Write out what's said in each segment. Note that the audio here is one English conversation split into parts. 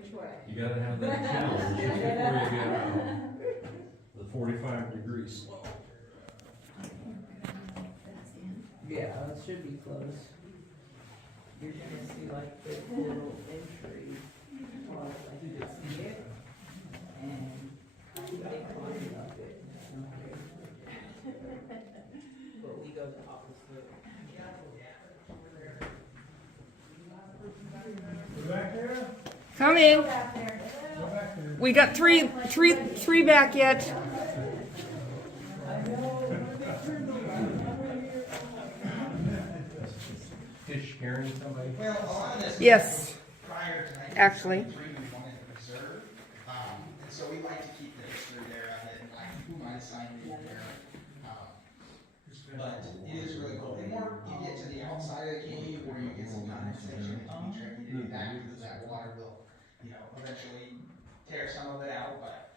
which way. You gotta have that challenge before you get out. The 45-degree slope. Yeah, it should be close. You're gonna see like the little entry, or like you can see it, and they climb up it. But we go the opposite. Coming. We got three back yet. Is scaring somebody? Well, a lot of this. Yes. Prior to Actually. 1923, we wanted to preserve, and so we like to keep the history there of it, and like who might have signed it there. But it is really cool. The more you get to the outside of the cave, where you get some condensation, it can be tricky to do that because that water will, eventually tear some of it out. But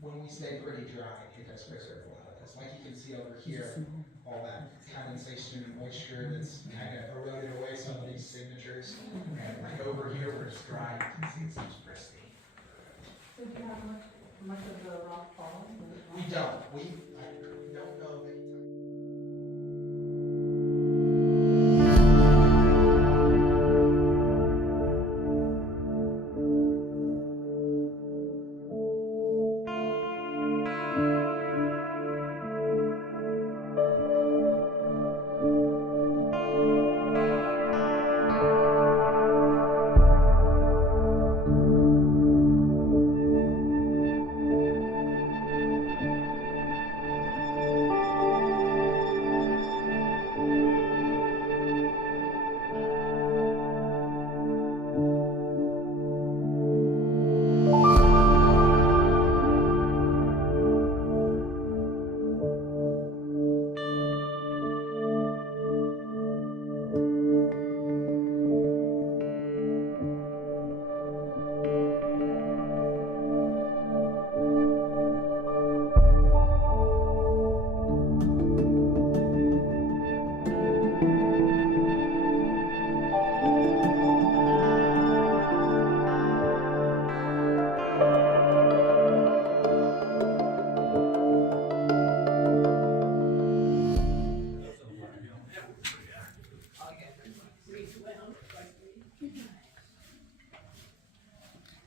when we stay pretty dry, it does preserve a lot of this. Like you can see over here, all that condensation and moisture that's kind of eroded away some of these signatures. And like over here where it's dry, you can see it seems pristine. So do you have much of the rock fall? We don't. I don't know of any time.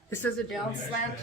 This is a down slant.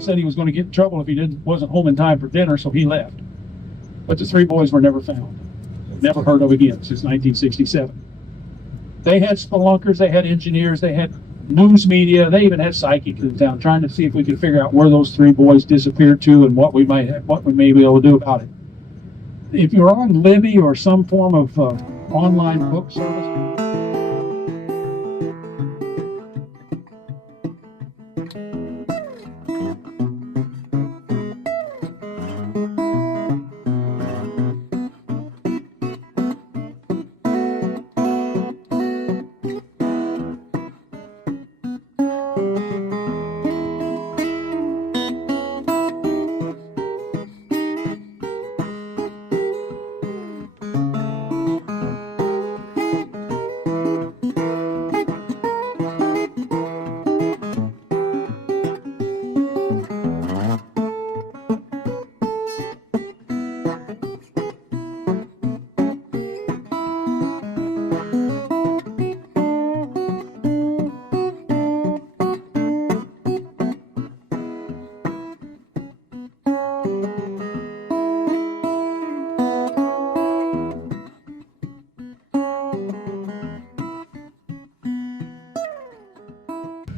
Said he was going to get in trouble if he wasn't home in time for dinner, so he left. But the three boys were never found, never heard of again since 1967. They had spelunkers, they had engineers, they had news media, they even had psychics in town trying to see if we could figure out where those three boys disappeared to and what we may be able to do about it. If you're on Libby or some form of online book service.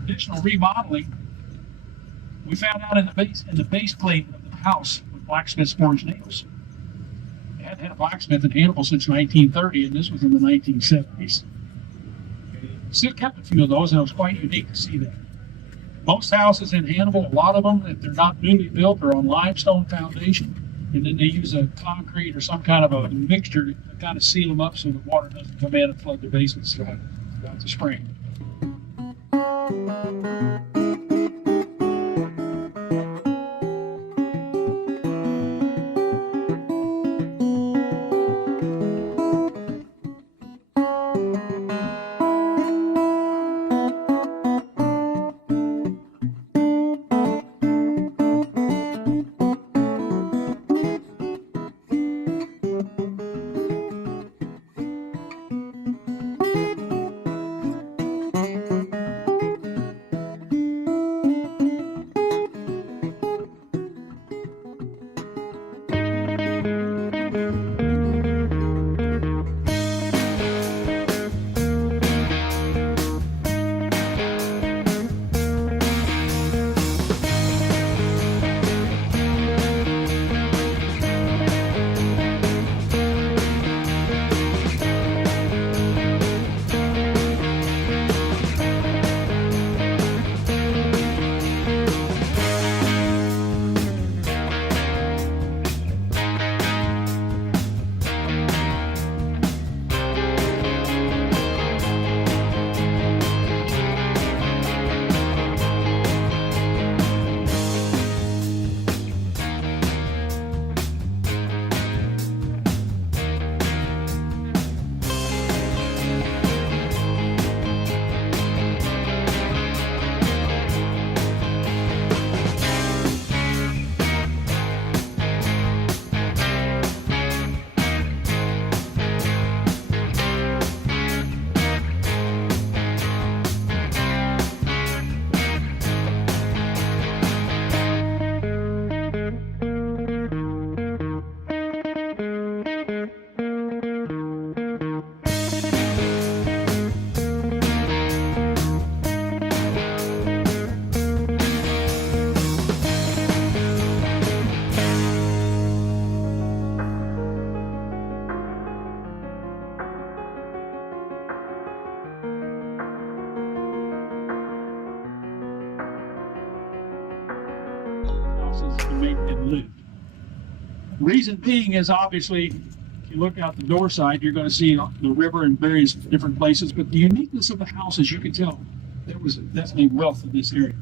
Additional remodeling, we found out in the base plate of the house, blacksmiths forged nails. They hadn't had a blacksmith in Hannibal since 1930, and this was in the 1970s. Still kept a few of those, and it was quite unique to see that. Most houses in Hannibal, a lot of them, if they're not newly built, are on limestone foundation, and then they use a concrete or some kind of a mixture to kind of seal them up so the water doesn't come in and flood the basements throughout the spring. To make and live. Reason being is obviously, if you look out the door side, you're going to see the river in various different places, but the uniqueness of the houses, you can tell there was definitely wealth in this area.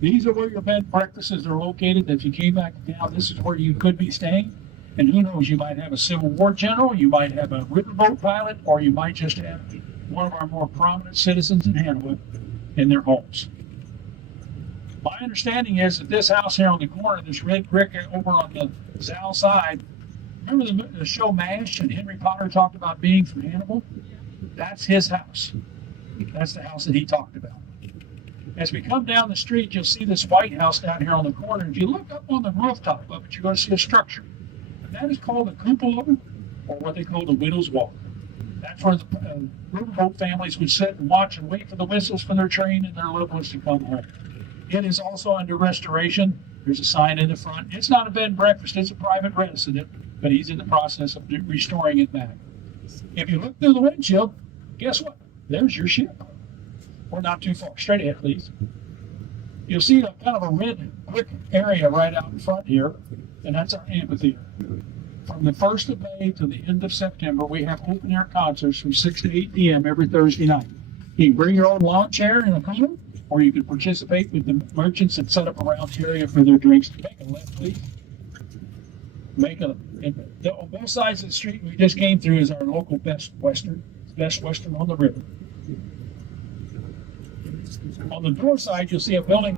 These are where your bed and breakfasts are located. If you came back to town, this is where you could be staying. And who knows, you might have a Civil War general, you might have a riverboat pilot, or you might just have one of our more prominent citizens in Hannibal in their homes. My understanding is that this house here on the corner, this red brick over on the south side, remember the show MASH and Henry Potter talked about being from Hannibal? That's his house. That's the house that he talked about. As we come down the street, you'll see this white house down here on the corner. If you look up on the rooftop of it, you're going to see a structure. And that is called a cupola, or what they call the widow's walk. That's where the riverboat families would sit and watch and wait for the whistles from their train and their loved ones to come home. It is also under restoration. There's a sign in the front. It's not a bed and breakfast, it's a private residence, but he's in the process of restoring it back. If you look through the windshield, guess what? There's your ship. Or not too far, straight ahead, please. You'll see a kind of a red brick area right out in front here, and that's our amphitheater. From the 1st of May to the end of September, we have open air concerts from 6 to 8 p.m. every Thursday night. You can bring your own lawn chair and a cooler, or you can participate with the merchants that set up around the area for their drinks. Make a left, please. On both sides of the street we just came through is our local Best Western on the river. On the door side, you'll see a building.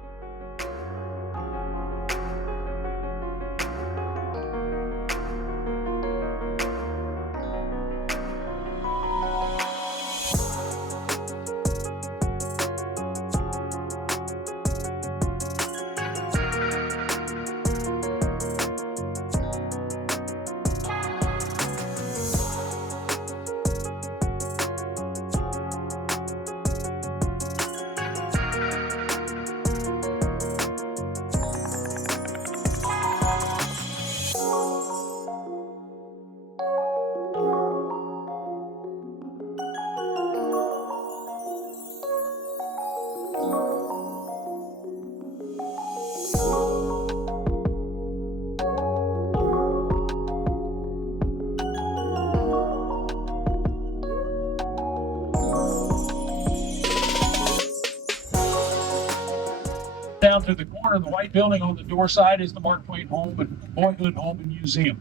down to the corner, the white building on the door side is the Mark Twain Home and Boyhood Home and Museum.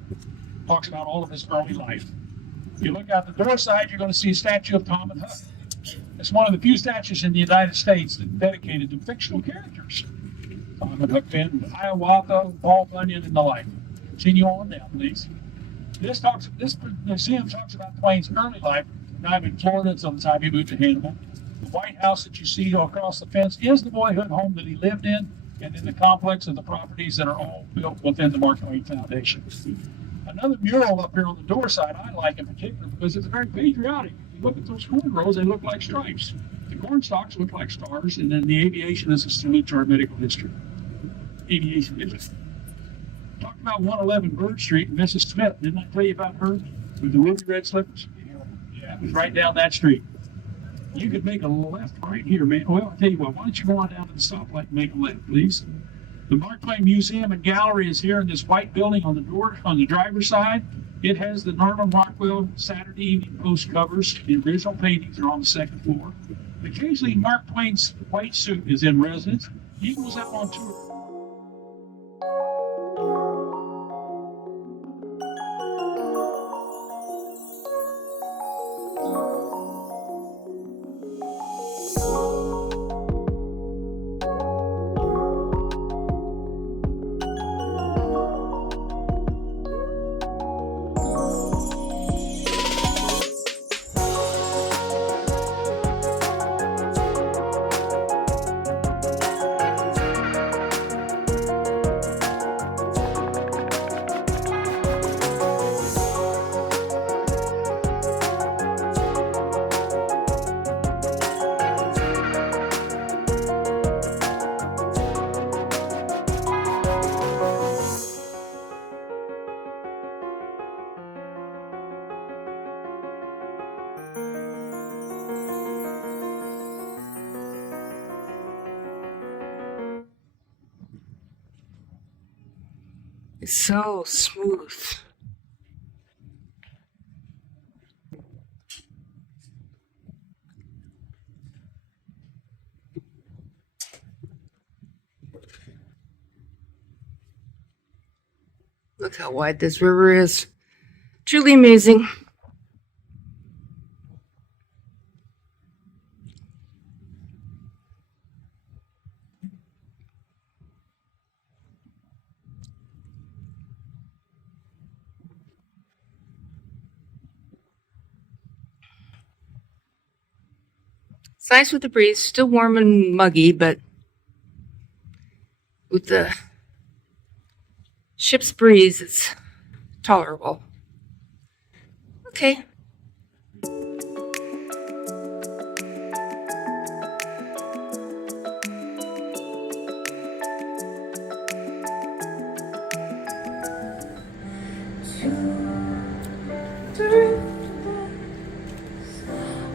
Talks about all of his early life. If you look out the door side, you're going to see a statue of Tom and Huck. It's one of the few statues in the United States that's dedicated to fictional characters. Tom and Huck Finn, Hiawatha, Paul Bunyan, and the like. Continue on down, please. This museum talks about Twain's early life, from time in Florida until the time he moved to Hannibal. The White House that you see across the fence is the boyhood home that he lived in, and in the complex of the properties that are all built within the Mark Twain Foundation. Another mural up here on the door side I like in particular because it's very patriotic. If you look at those corn rows, they look like stripes. The corn stalks look like stars, and then the aviation is a salute to our medical history. Aviation is. Talked about 111 Bird Street and Mrs. Smith. Didn't I tell you about her with the ruby red slippers? Yeah, it was right down that street. You could make a left right here, man. Well, I'll tell you what, why don't you go on down to the stoplight and make a left, please? The Mark Twain Museum and Gallery is here in this white building on the door, on the driver's side. It has the Norman Rockwell Saturday Evening Post covers. The original paintings are on the second floor. Occasionally, Mark Twain's white suit is in residence. He goes out on tour. It's so smooth. Look how wide this river is. Truly amazing. It's nice with the breeze, still warm and muggy, but with the ship's breeze, it's tolerable. Okay.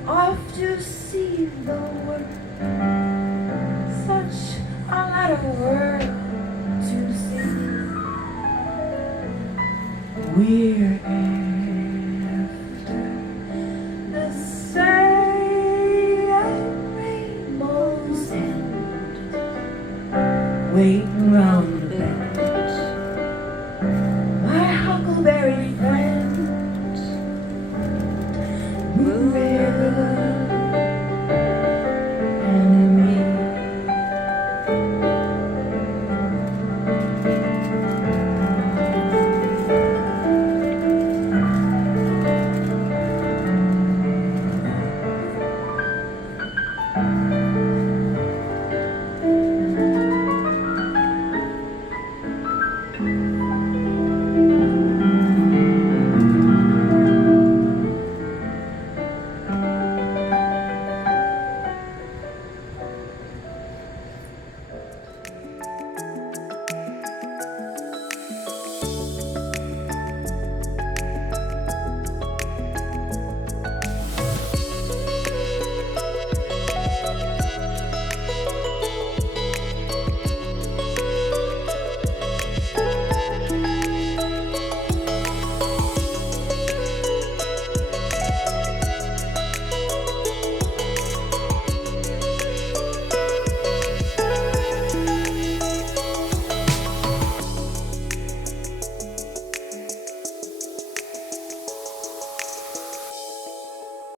Off to see the world, such a lot of world to see. We're